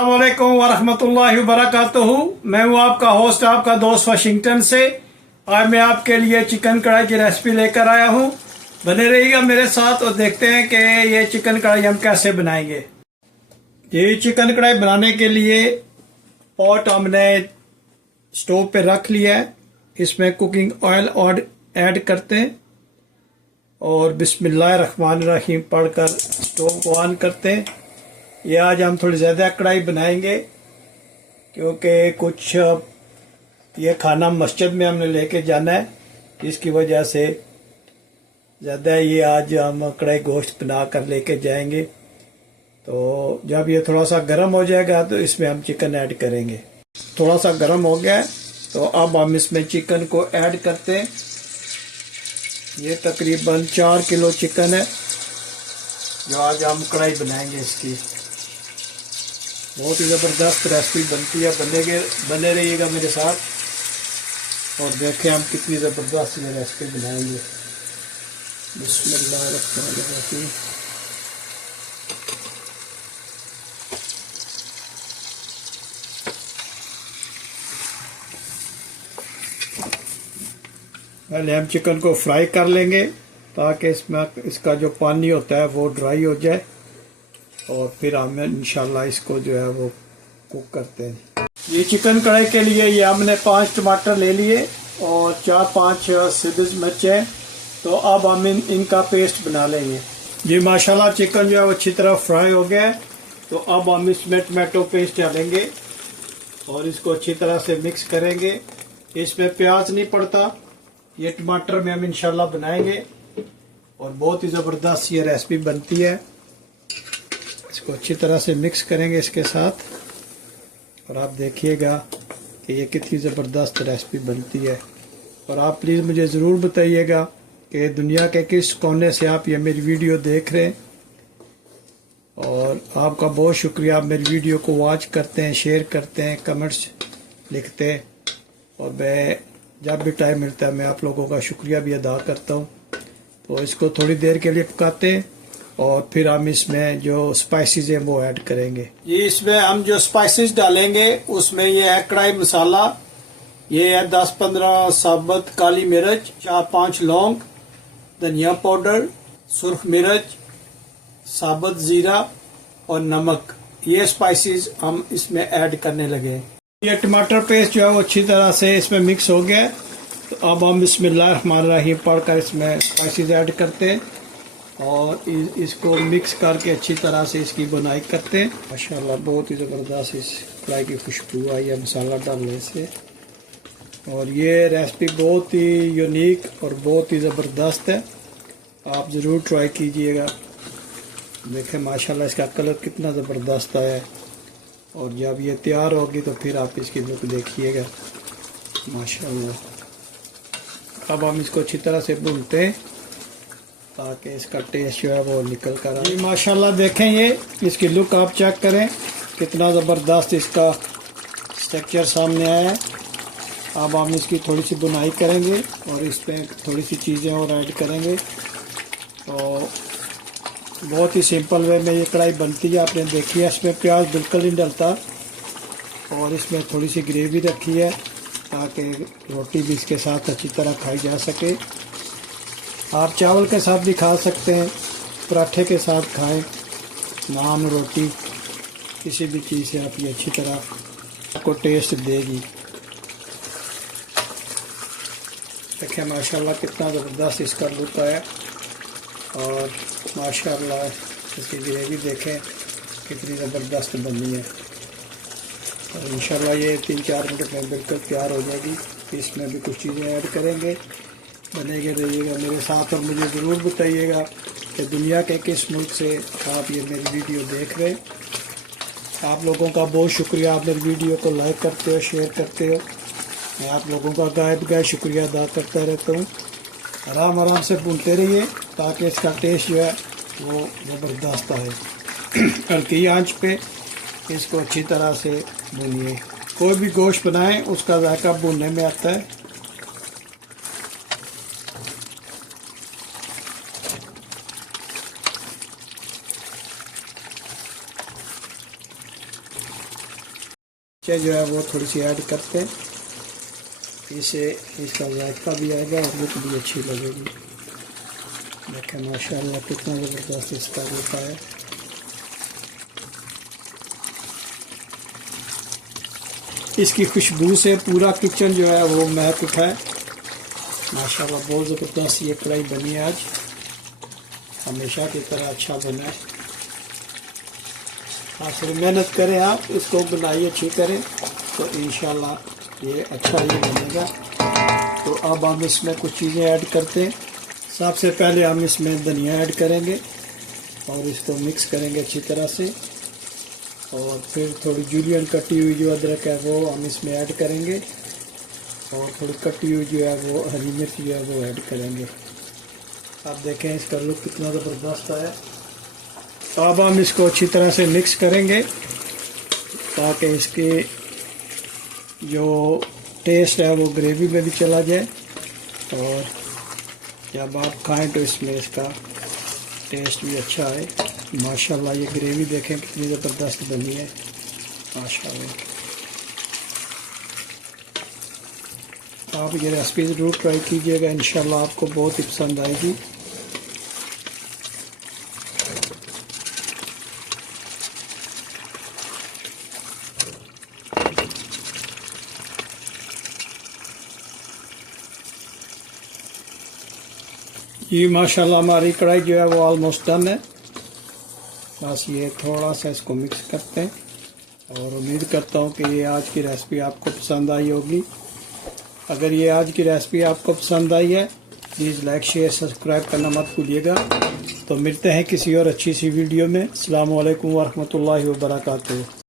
अस्सलामुअलैकुम वरहमतुल्लाहि वबरकातुहू। मैं हूँ आपका होस्ट, आपका दोस्त वाशिंगटन से। आज मैं आपके लिए चिकन कढ़ाई की रेसिपी लेकर आया हूँ। बने रहिएगा मेरे साथ और देखते हैं कि ये चिकन कढ़ाई हम कैसे बनाएंगे। ये चिकन कढ़ाई बनाने के लिए पॉट हमने स्टोव पे रख लिया है। इसमें कुकिंग ऑयल और ऐड करते हैं और बिस्मिल्लाहिर्रहमानिर्रहीम पढ़कर स्टोव को ऑन करते हैं। ये आज हम थोड़ी ज़्यादा कढ़ाई बनाएंगे क्योंकि कुछ ये खाना मस्जिद में हमने लेके जाना है, इसकी वजह से ज़्यादा ये आज हम कढ़ाई गोश्त बना कर लेके जाएंगे। तो जब ये थोड़ा सा गर्म हो जाएगा तो इसमें हम चिकन ऐड करेंगे। थोड़ा सा गर्म हो गया है तो अब हम इसमें चिकन को ऐड करते हैं। ये तकरीबन 4 किलो चिकन है जो आज हम कढ़ाई बनाएंगे। इसकी बहुत ही ज़बरदस्त रेसिपी बनती है। बने रहिएगा मेरे साथ और देखें हम कितनी ज़बरदस्त ये रेसिपी बनाएंगे। बिस्मिल्लाहिर्रहमानिर्रहीम। पहले हम चिकन को फ्राई कर लेंगे ताकि इसमें इसका जो पानी होता है वो ड्राई हो जाए और फिर हम इंशाल्लाह इसको जो है वो कुक करते हैं। ये चिकन कढ़ाई के लिए ये हमने 5 टमाटर ले लिए और 4-5 सब्ज़ मिर्चें। तो अब हम इनका पेस्ट बना लेंगे। ये माशाल्लाह चिकन जो है वो अच्छी तरह फ्राई हो गया है। तो अब हम इसमें टमाटो पेस्ट डालेंगे और इसको अच्छी तरह से मिक्स करेंगे। इसमें प्याज नहीं पड़ता, ये टमाटर में हम इंशाल्लाह बनाएंगे और बहुत ही ज़बरदस्त ये रेसिपी बनती है। इसको अच्छी तरह से मिक्स करेंगे इसके साथ और आप देखिएगा कि ये कितनी ज़बरदस्त रेसिपी बनती है। और आप प्लीज़ मुझे ज़रूर बताइएगा कि दुनिया के किस कोने से आप ये मेरी वीडियो देख रहे हैं। और आपका बहुत शुक्रिया, आप मेरी वीडियो को वॉच करते हैं, शेयर करते हैं, कमेंट्स लिखते हैं और मैं जब भी टाइम मिलता है मैं आप लोगों का शुक्रिया भी अदा करता हूँ। तो इसको थोड़ी देर के लिए पकाते हैं और फिर हम इसमें जो स्पाइसेस हैं वो ऐड करेंगे। ये इसमें हम जो स्पाइसेस डालेंगे उसमें ये है कढ़ाई मसाला, ये है 10-15 साबुत काली मिर्च, 4-5 लौंग, धनिया पाउडर, सुर्ख मिर्च, साबुत जीरा और नमक। ये स्पाइसेस हम इसमें ऐड करने लगे। ये टमाटर पेस्ट जो है वो अच्छी तरह से इसमें मिक्स हो गया है। तो अब हम बिस्मिल्लाहिर्रहमानिर्रहीम पढ़कर इसमें स्पाइसेस ऐड करते हैं और इसको मिक्स करके अच्छी तरह से इसकी बुनाई करते हैं। माशाल्लाह बहुत ही ज़बरदस्त इस कढ़ाई की खुशबू आई है मसाला डालने से। और ये रेसिपी बहुत ही यूनिक और बहुत ही ज़बरदस्त है, आप ज़रूर ट्राई कीजिएगा। देखें माशाल्लाह इसका कलर कितना ज़बरदस्त आया है और जब ये तैयार होगी तो फिर आप इसकी लुक देखिएगा माशाल्लाह। अब हम इसको अच्छी तरह से भूनते हैं ताकि इसका टेस्ट जो है वो निकल कर आए। माशाल्लाह देखें ये इसकी लुक आप चेक करें कितना ज़बरदस्त इसका स्ट्रक्चर सामने आया है। अब हम इसकी थोड़ी सी बुनाई करेंगे और इस पर थोड़ी सी चीज़ें और ऐड करेंगे। तो बहुत ही सिंपल वे में ये कढ़ाई बनती है, आपने देखी है। इसमें प्याज बिल्कुल नहीं डलता और इसमें थोड़ी सी ग्रेवी रखी है ताकि रोटी भी इसके साथ अच्छी तरह खाई जा सके। आप चावल के साथ भी खा सकते हैं, पराठे के साथ खाएं, नान रोटी किसी भी चीज़ से आप ये अच्छी तरह आपको टेस्ट देगी। देखिए माशाल्लाह कितना ज़बरदस्त इसका लुक आया और माशाल्लाह इसकी ग्रेवी देखें कितनी ज़बरदस्त बनी है। और इंशाल्लाह ये 3-4 मिनट में बिल्कुल तैयार हो जाएगी। इसमें भी कुछ चीज़ें ऐड करेंगे। बनेगे रहिएगा मेरे साथ और मुझे ज़रूर बताइएगा कि दुनिया के किस मुल्क से आप ये मेरी वीडियो देख रहे हैं। आप लोगों का बहुत शुक्रिया, आप मेरी वीडियो को लाइक करते हो, शेयर करते हो। मैं आप लोगों का गाय शुक्रिया अदा करता रहता हूँ। आराम से भूनते रहिए ताकि इसका टेस्ट जो है वो ज़बरदस्त आए। हल्की आंच पे इसको अच्छी तरह से भूनिए। कोई भी गोश्त बनाएं उसका जायका भूनने में आता है। जो है वो थोड़ी सी ऐड करते हैं, इससे इसका जायका भी आएगा और लुक भी अच्छी लगेगी। देखें माशाल्लाह कितना ज़बरदस्त इसका लुक आया। इसकी खुशबू से पूरा किचन जो है वो महक उठा है। माशाल्लाह बहुत ज़बरदस्त ये कढ़ाई बनी है, आज हमेशा की तरह अच्छा बना है। आप थोड़ी मेहनत करें, आप इसको बनाई अच्छी करें तो इंशाल्लाह ये अच्छा ही बनेगा। तो अब हम इसमें कुछ चीज़ें ऐड करते हैं। सबसे पहले हम इसमें धनिया ऐड करेंगे और इसको मिक्स करेंगे अच्छी तरह से, और फिर थोड़ी जूलियन कटी हुई जो अदरक है वो हम इसमें ऐड करेंगे, और थोड़ी कटी हुई जो है वो हरी मिर्च जो है वो ऐड करेंगे। आप देखें इसका लुक कितना ज़बरदस्त आया। तो अब हम इसको अच्छी तरह से मिक्स करेंगे ताकि इसके जो टेस्ट है वो ग्रेवी में भी चला जाए, और जब आप खाएं तो इसमें इसका टेस्ट भी अच्छा है। माशाल्लाह ये ग्रेवी देखें कितनी ज़बरदस्त बनी है माशाल्लाह। आप ये रेसिपी ज़रूर ट्राई कीजिएगा, इंशाल्लाह आपको बहुत ही पसंद आएगी। ये माशाल्लाह हमारी कढ़ाई जो है वो ऑलमोस्ट डन है। बस ये थोड़ा सा इसको मिक्स करते हैं, और उम्मीद करता हूँ कि ये आज की रेसिपी आपको पसंद आई होगी। अगर ये आज की रेसिपी आपको पसंद आई है प्लीज़ लाइक शेयर सब्सक्राइब करना मत भूलिएगा। तो मिलते हैं किसी और अच्छी सी वीडियो में। अस्सलामु अलैकुम वरहमतुल्लाहि वबरकातुहू।